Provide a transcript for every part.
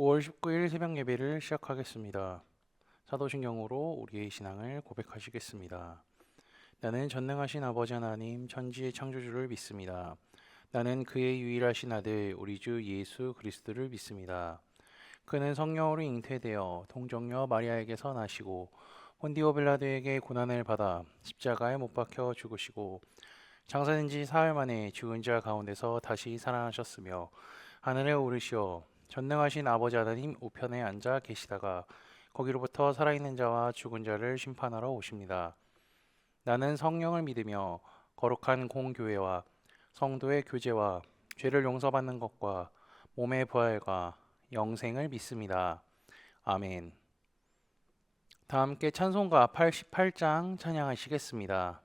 5월 19일 새벽 예배를 시작하겠습니다. 사도신경으로 우리의 신앙을 고백하시겠습니다. 나는 전능하신 아버지 하나님 천지의 창조주를 믿습니다. 나는 그의 유일하신 아들 우리 주 예수 그리스도를 믿습니다. 그는 성령으로 잉태되어 동정녀 마리아에게서 나시고 본디오 빌라도에게 고난을 받아 십자가에 못 박혀 죽으시고 장사된 지 사흘 만에 죽은 자 가운데서 다시 살아나셨으며 하늘에 오르시어 전능하신 아버지 하나님 우편에 앉아 계시다가 거기로부터 살아있는 자와 죽은 자를 심판하러 오십니다. 나는 성령을 믿으며 거룩한 공교회와 성도의 교제와 죄를 용서받는 것과 몸의 부활과 영생을 믿습니다. 아멘. 다 함께 찬송가 88장 찬양하시겠습니다.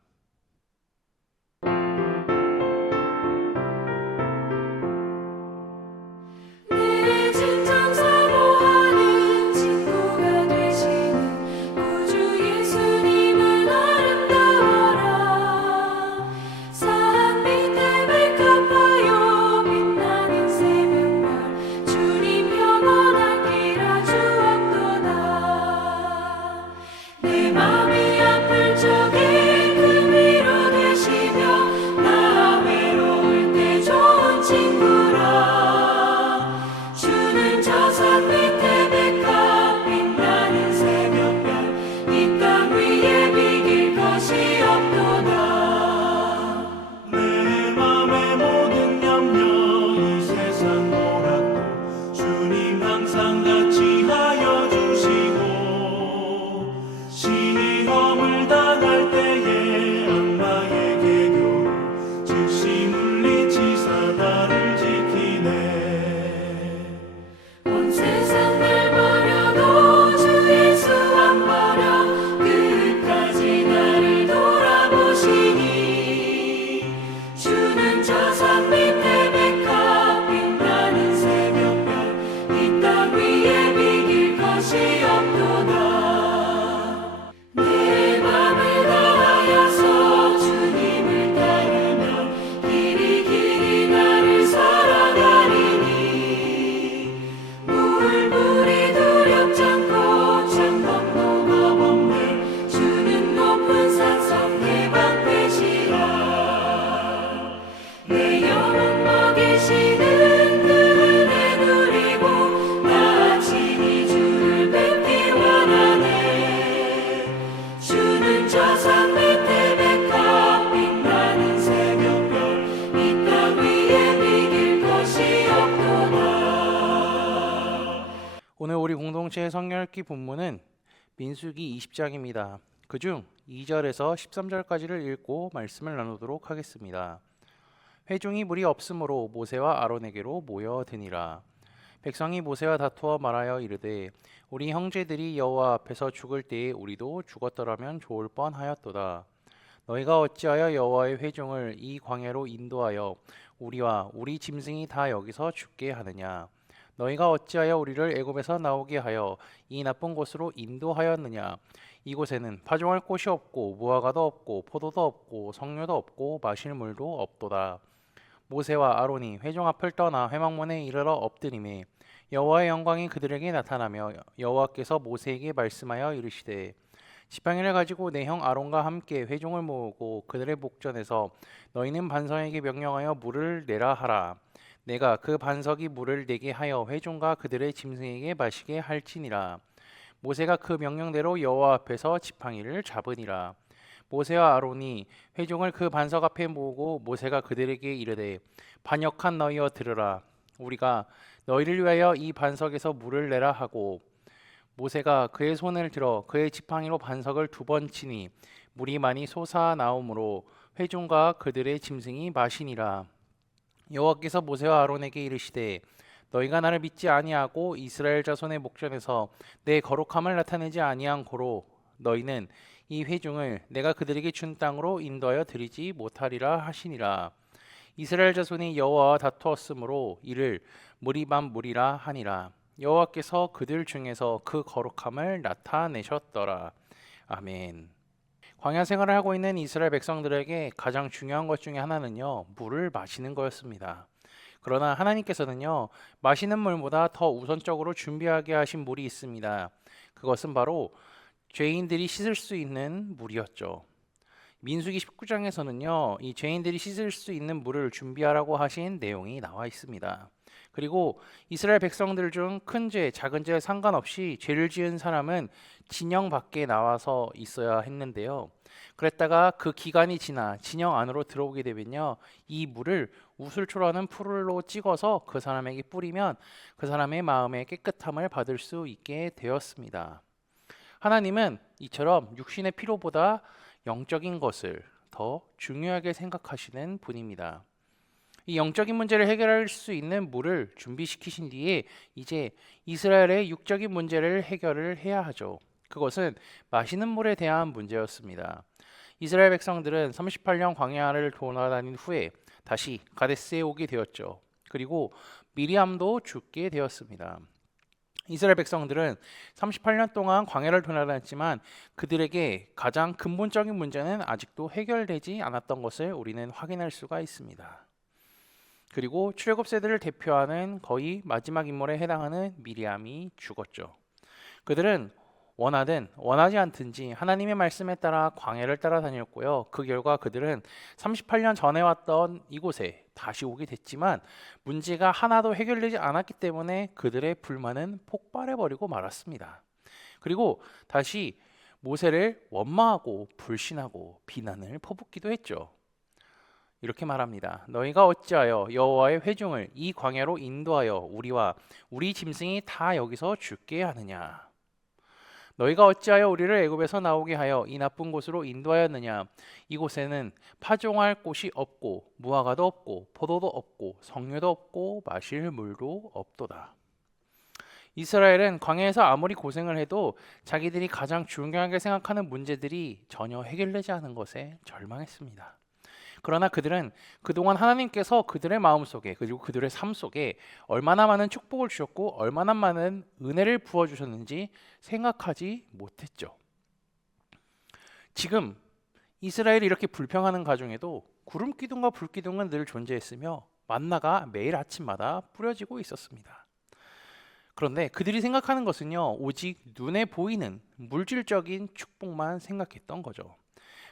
오늘 우리 공동체의 성경읽기 본문은 민수기 20장입니다. 그중 2절에서 13절까지를 읽고 말씀을 나누도록 하겠습니다. 회중이 무리 없으므로 모세와 아론에게로 모여드니라. 백성이 모세와 다투어 말하여 이르되 우리 형제들이 여호와 앞에서 죽을 때에 우리도 죽었더라면 좋을 뻔하였도다. 너희가 어찌하여 여호와의 회중을 이 광야로 인도하여 우리와 우리 짐승이 다 여기서 죽게 하느냐? 너희가 어찌하여 우리를 애굽에서 나오게 하여 이 나쁜 곳으로 인도하였느냐? 이곳에는 파종할 곳이 없고 무화과도 없고 포도도 없고 석류도 없고 마실 물도 없도다. 모세와 아론이 회중 앞을 떠나 회막문에 이르러 엎드리매 여호와의 영광이 그들에게 나타나며 여호와께서 모세에게 말씀하여 이르시되 지팡이를 가지고 내 형 아론과 함께 회중을 모으고 그들의 목전에서 너희는 반석에게 명령하여 물을 내라 하라. 내가 그 반석이 물을 내게 하여 회중과 그들의 짐승에게 마시게 할지니라. 모세가 그 명령대로 여호와 앞에서 지팡이를 잡으니라. 모세와 아론이 회중을 그 반석 앞에 모으고 모세가 그들에게 이르되 반역한 너희여 들으라. 우리가 너희를 위하여 이 반석에서 물을 내라 하고 모세가 그의 손을 들어 그의 지팡이로 반석을 2번 치니 물이 많이 솟아나오므로 회중과 그들의 짐승이 마시니라. 여호와께서 모세와 아론에게 이르시되 너희가 나를 믿지 아니하고 이스라엘 자손의 목전에서 내 거룩함을 나타내지 아니한 고로 너희는 이 회중을 내가 그들에게 준 땅으로 인도하여 드리지 못하리라 하시니라. 이스라엘 자손이 여호와와 다투었으므로 이를 무리반 무리라 하니라. 여호와께서 그들 중에서 그 거룩함을 나타내셨더라. 아멘. 광야 생활을 하고 있는 이스라엘 백성들에게 가장 중요한 것 중에 하나는요, 물을 마시는 거였습니다. 그러나 하나님께서는요, 마시는 물보다 더 우선적으로 준비하게 하신 물이 있습니다. 그것은 바로 죄인들이 씻을 수 있는 물이었죠. 민수기 19장에서는요, 이 죄인들이 씻을 수 있는 물을 준비하라고 하신 내용이 나와 있습니다. 그리고 이스라엘 백성들 중 큰 죄, 작은 죄 상관없이 죄를 지은 사람은 진영 밖에 나와서 있어야 했는데요. 그랬다가 그 기간이 지나 진영 안으로 들어오게 되면요, 이 물을 우슬초라는 풀로 찍어서 그 사람에게 뿌리면 그 사람의 마음의 깨끗함을 받을 수 있게 되었습니다. 하나님은 이처럼 육신의 피로보다 영적인 것을 더 중요하게 생각하시는 분입니다. 이 영적인 문제를 해결할 수 있는 물을 준비시키신 뒤에 이제 이스라엘의 육적인 문제를 해결을 해야 하죠. 그것은 마시는 물에 대한 문제였습니다. 이스라엘 백성들은 38년 광야를 돌아다닌 후에 다시 가데스에 오게 되었죠. 그리고 미리암도 죽게 되었습니다. 이스라엘 백성들은 38년 동안 광야를 돌아다녔지만 그들에게 가장 근본적인 문제는 아직도 해결되지 않았던 것을 우리는 확인할 수가 있습니다. 그리고 출애굽 세대를 대표하는 거의 마지막 인물에 해당하는 미리암이 죽었죠. 그들은 원하든 원하지 않든지 하나님의 말씀에 따라 광야를 따라다녔고요. 그 결과 그들은 38년 전에 왔던 이곳에 다시 오게 됐지만 문제가 하나도 해결되지 않았기 때문에 그들의 불만은 폭발해버리고 말았습니다. 그리고 다시 모세를 원망하고 불신하고 비난을 퍼붓기도 했죠. 이렇게 말합니다. 너희가 어찌하여 여호와의 회중을 이 광야로 인도하여 우리와 우리 짐승이 다 여기서 죽게 하느냐? 너희가 어찌하여 우리를 애굽에서 나오게 하여 이 나쁜 곳으로 인도하였느냐? 이곳에는 파종할 곳이 없고 무화과도 없고 포도도 없고 석류도 없고 마실 물도 없도다. 이스라엘은 광야에서 아무리 고생을 해도 자기들이 가장 중요하게 생각하는 문제들이 전혀 해결되지 않은 것에 절망했습니다. 그러나 그들은 그동안 하나님께서 그들의 마음속에 그리고 그들의 삶 속에 얼마나 많은 축복을 주셨고 얼마나 많은 은혜를 부어주셨는지 생각하지 못했죠. 지금 이스라엘이 이렇게 불평하는 가중에도 구름 기둥과 불 기둥은 늘 존재했으며 만나가 매일 아침마다 뿌려지고 있었습니다. 그런데 그들이 생각하는 것은요, 오직 눈에 보이는 물질적인 축복만 생각했던 거죠.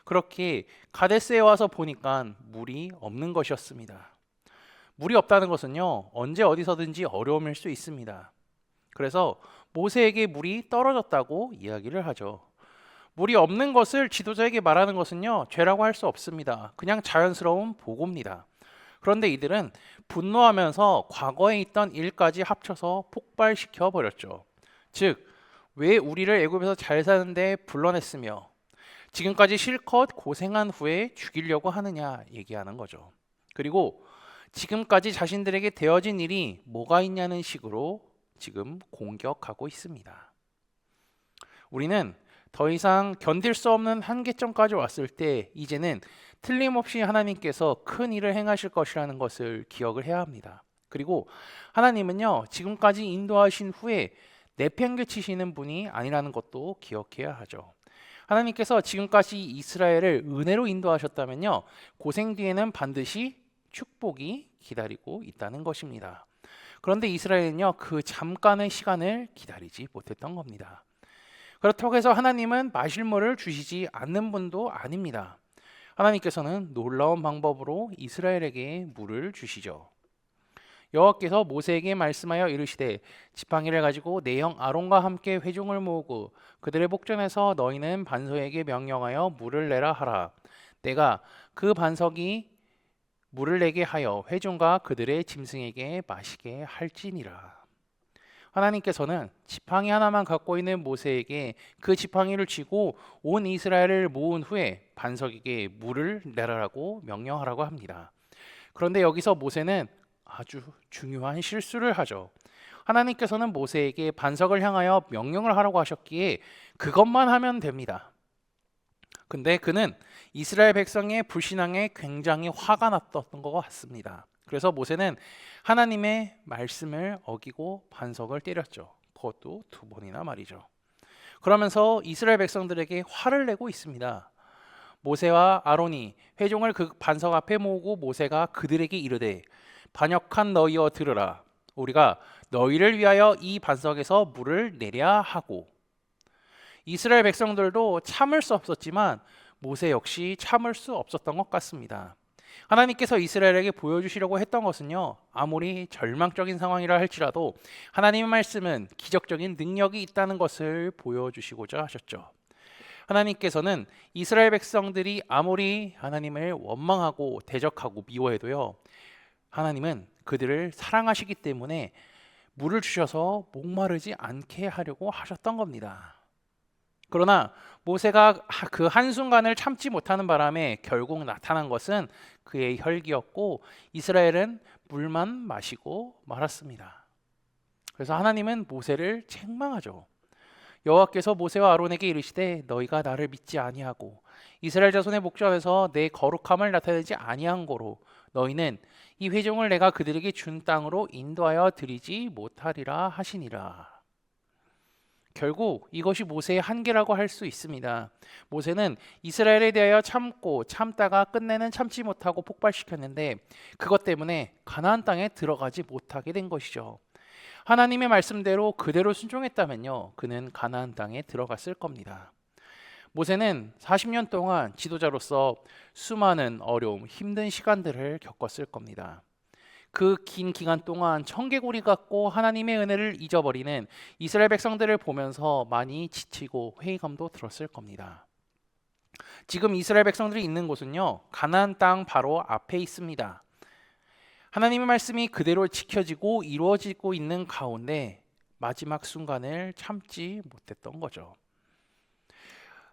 그렇게 가데스에 와서 보니까 물이 없는 것이었습니다. 물이 없다는 것은요, 언제 어디서든지 어려움일 수 있습니다. 그래서 모세에게 물이 떨어졌다고 이야기를 하죠. 물이 없는 것을 지도자에게 말하는 것은요, 죄라고 할 수 없습니다. 그냥 자연스러운 보고입니다. 그런데 이들은 분노하면서 과거에 있던 일까지 합쳐서 폭발시켜 버렸죠. 즉, 왜 우리를 애굽에서 잘 사는데 불러냈으며 지금까지 실컷 고생한 후에 죽이려고 하느냐 얘기하는 거죠. 그리고 지금까지 자신들에게 되어진 일이 뭐가 있냐는 식으로 지금 공격하고 있습니다. 우리는 더 이상 견딜 수 없는 한계점까지 왔을 때 이제는 틀림없이 하나님께서 큰 일을 행하실 것이라는 것을 기억을 해야 합니다. 그리고 하나님은요, 지금까지 인도하신 후에 내팽개치시는 분이 아니라는 것도 기억해야 하죠. 하나님께서 지금까지 이스라엘을 은혜로 인도하셨다면요, 고생 뒤에는 반드시 축복이 기다리고 있다는 것입니다. 그런데 이스라엘은요, 그 잠깐의 시간을 기다리지 못했던 겁니다. 그렇다고 해서 하나님은 마실 물을 주시지 않는 분도 아닙니다. 하나님께서는 놀라운 방법으로 이스라엘에게 물을 주시죠. 여호와께서 모세에게 말씀하여 이르시되 지팡이를 가지고 내 형 아론과 함께 회중을 모으고 그들의 복전에서 너희는 반석에게 명령하여 물을 내라 하라. 내가 그 반석이 물을 내게 하여 회중과 그들의 짐승에게 마시게 할지니라. 하나님께서는 지팡이 하나만 갖고 있는 모세에게 그 지팡이를 쥐고 온 이스라엘을 모은 후에 반석에게 물을 내라라고 명령하라고 합니다. 그런데 여기서 모세는 아주 중요한 실수를 하죠. 하나님께서는 모세에게 반석을 향하여 명령을 하라고 하셨기에 그것만 하면 됩니다. 근데 그는 이스라엘 백성의 불신앙에 굉장히 화가 났던 것 같습니다. 그래서 모세는 하나님의 말씀을 어기고 반석을 때렸죠. 그것도 2번이나 말이죠. 그러면서 이스라엘 백성들에게 화를 내고 있습니다. 모세와 아론이 회중을 그 반석 앞에 모으고 모세가 그들에게 이르되 반역한 너희여 들으라. 우리가 너희를 위하여 이 반석에서 물을 내랴 하고. 이스라엘 백성들도 참을 수 없었지만 모세 역시 참을 수 없었던 것 같습니다. 하나님께서 이스라엘에게 보여주시려고 했던 것은요, 아무리 절망적인 상황이라 할지라도 하나님의 말씀은 기적적인 능력이 있다는 것을 보여주시고자 하셨죠. 하나님께서는 이스라엘 백성들이 아무리 하나님을 원망하고 대적하고 미워해도요, 하나님은 그들을 사랑하시기 때문에 물을 주셔서 목마르지 않게 하려고 하셨던 겁니다. 그러나 모세가 그 한순간을 참지 못하는 바람에 결국 나타난 것은 그의 혈기였고 이스라엘은 물만 마시고 말았습니다. 그래서 하나님은 모세를 책망하죠. 여호와께서 모세와 아론에게 이르시되 너희가 나를 믿지 아니하고 이스라엘 자손의 목전에서 내 거룩함을 나타내지 아니한 고로 너희는 이 회중을 내가 그들에게 준 땅으로 인도하여 드리지 못하리라 하시니라. 결국 이것이 모세의 한계라고 할 수 있습니다. 모세는 이스라엘에 대하여 참고 참다가 끝내는 참지 못하고 폭발시켰는데 그것 때문에 가나안 땅에 들어가지 못하게 된 것이죠. 하나님의 말씀대로 그대로 순종했다면요, 그는 가나안 땅에 들어갔을 겁니다. 모세는 40년 동안 지도자로서 수많은 어려움, 힘든 시간들을 겪었을 겁니다. 그 긴 기간 동안 청개구리 같고 하나님의 은혜를 잊어버리는 이스라엘 백성들을 보면서 많이 지치고 회의감도 들었을 겁니다. 지금 이스라엘 백성들이 있는 곳은요, 가나안 땅 바로 앞에 있습니다. 하나님의 말씀이 그대로 지켜지고 이루어지고 있는 가운데 마지막 순간을 참지 못했던 거죠.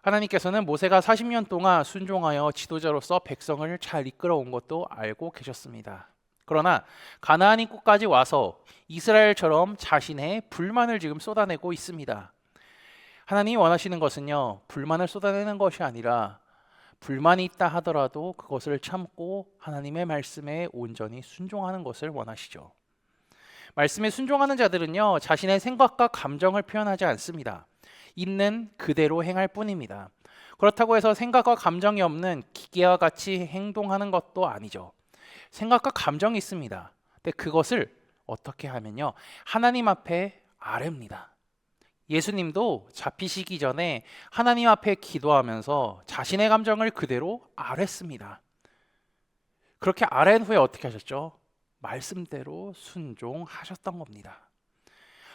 하나님께서는 모세가 40년 동안 순종하여 지도자로서 백성을 잘 이끌어온 것도 알고 계셨습니다. 그러나 가나안 입구까지 와서 이스라엘처럼 자신의 불만을 지금 쏟아내고 있습니다. 하나님이 원하시는 것은요, 불만을 쏟아내는 것이 아니라 불만이 있다 하더라도 그것을 참고 하나님의 말씀에 온전히 순종하는 것을 원하시죠. 말씀에 순종하는 자들은요, 자신의 생각과 감정을 표현하지 않습니다. 있는 그대로 행할 뿐입니다. 그렇다고 해서 생각과 감정이 없는 기계와 같이 행동하는 것도 아니죠. 생각과 감정이 있습니다. 근데 그것을 어떻게 하면요, 하나님 앞에 아뢰입니다. 예수님도 잡히시기 전에 하나님 앞에 기도하면서 자신의 감정을 그대로 아뢰습니다. 그렇게 아뢰인 후에 어떻게 하셨죠? 말씀대로 순종하셨던 겁니다.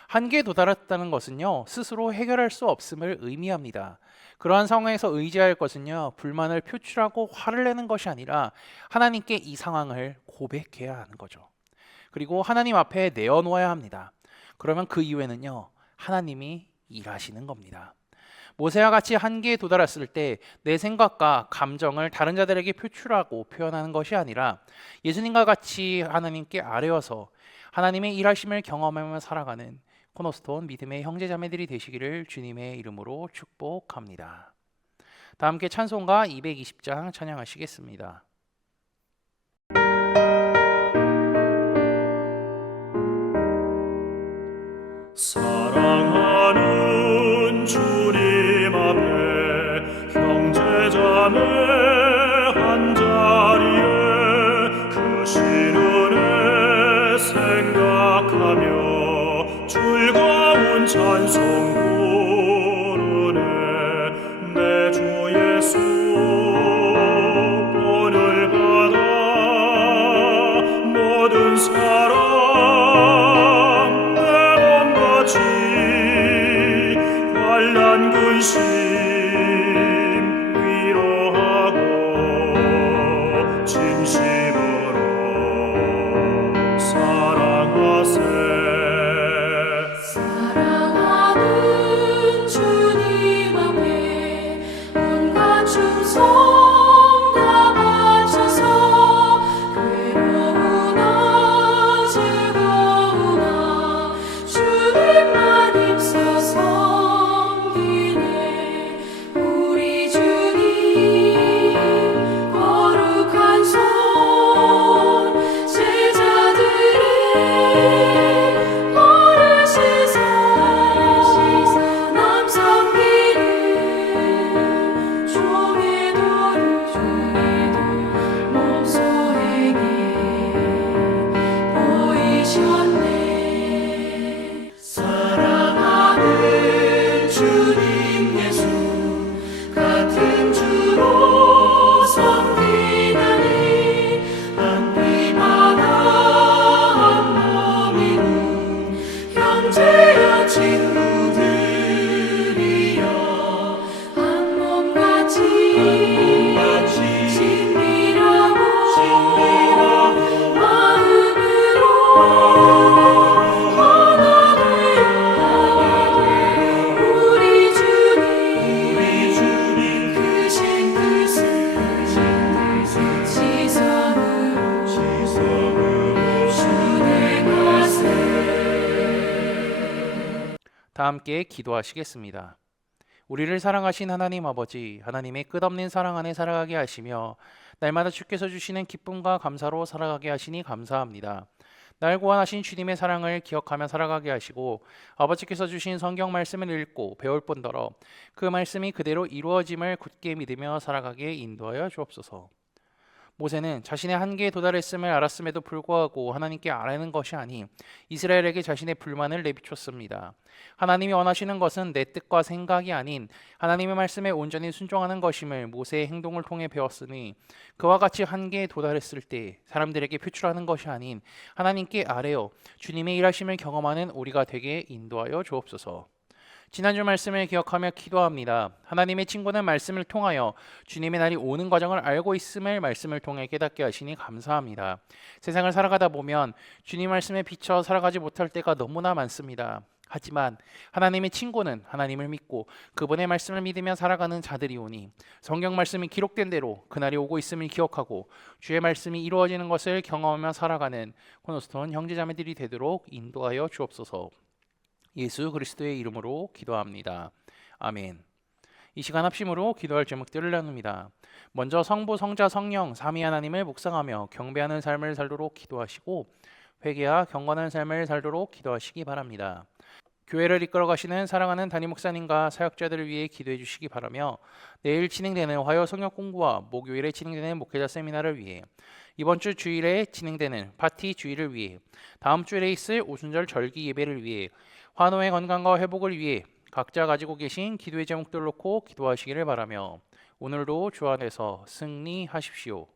한계에 도달했다는 것은요, 스스로 해결할 수 없음을 의미합니다. 그러한 상황에서 의지할 것은요, 불만을 표출하고 화를 내는 것이 아니라 하나님께 이 상황을 고백해야 하는 거죠. 그리고 하나님 앞에 내어놓아야 합니다. 그러면 그 이후에는요, 하나님이 일하시는 겁니다. 모세와 같이 한계에 도달했을 때 내 생각과 감정을 다른 자들에게 표출하고 표현하는 것이 아니라 예수님과 같이 하나님께 아뢰어서 하나님의 일하심을 경험하며 살아가는 코너스톤 믿음의 형제자매들이 되시기를 주님의 이름으로 축복합니다. 다 함께 찬송가 220장 찬양하시겠습니다. 사랑하는 주님 앞에 형제자매 한자리에 그 신은혜 생각하며 즐거운 찬송 부르네. 내 주 예수 본을 받아 모든 사람 내 몸같이 환난 근심 위로하고 진심으로 사랑하세. 사랑하는 주님 앞에 온갖 충성 다 바쳐서 괴로우나 즐거우나 주님만 입서 섬기네. 주세요 친구들이여 한 몸같이 친밀하고 마음으로 하나 되어 우리 주님 크신 뜻을 지성으로 준행하세. 다 함께 기도하시겠습니다. 우리를 사랑하신 하나님 아버지, 하나님의 끝없는 사랑 안에 살아가게 하시며 날마다 주께서 주시는 기쁨과 감사로 살아가게 하시니 감사합니다. 날 구원하신 주님의 사랑을 기억하며 살아가게 하시고 아버지께서 주신 성경 말씀을 읽고 배울 뿐더러 그 말씀이 그대로 이루어짐을 굳게 믿으며 살아가게 인도하여 주옵소서. 모세는 자신의 한계에 도달했음을 알았음에도 불구하고 하나님께 아뢰는 것이 아닌 이스라엘에게 자신의 불만을 내비쳤습니다. 하나님이 원하시는 것은 내 뜻과 생각이 아닌 하나님의 말씀에 온전히 순종하는 것임을 모세의 행동을 통해 배웠으니 그와 같이 한계에 도달했을 때 사람들에게 표출하는 것이 아닌 하나님께 아뢰어 주님의 일하심을 경험하는 우리가 되게 인도하여 주옵소서. 지난주 말씀을 기억하며 기도합니다. 하나님의 친구는 말씀을 통하여 주님의 날이 오는 과정을 알고 있음을 말씀을 통해 깨닫게 하시니 감사합니다. 세상을 살아가다 보면 주님 말씀에 비춰 살아가지 못할 때가 너무나 많습니다. 하지만 하나님의 친구는 하나님을 믿고 그분의 말씀을 믿으며 살아가는 자들이오니 성경 말씀이 기록된 대로 그날이 오고 있음을 기억하고 주의 말씀이 이루어지는 것을 경험하며 살아가는 코너스톤 형제자매들이 되도록 인도하여 주옵소서. 예수 그리스도의 이름으로 기도합니다. 아멘. 이 시간 합심으로 기도할 제목들을 나눕니다. 먼저 성부, 성자, 성령, 삼위 하나님을 묵상하며 경배하는 삶을 살도록 기도하시고 회개와 경건한 삶을 살도록 기도하시기 바랍니다. 교회를 이끌어 가시는 사랑하는 담임 목사님과 사역자들을 위해 기도해 주시기 바라며 내일 진행되는 화요 성역 공부와 목요일에 진행되는 목회자 세미나를 위해 이번 주 주일에 진행되는 파티 주일을 위해 다음 주일에 있을 오순절 절기 예배를 위해 환우의 건강과 회복을 위해 각자 가지고 계신 기도의 제목들 놓고 기도하시기를 바라며 오늘도 주 안에서 승리하십시오.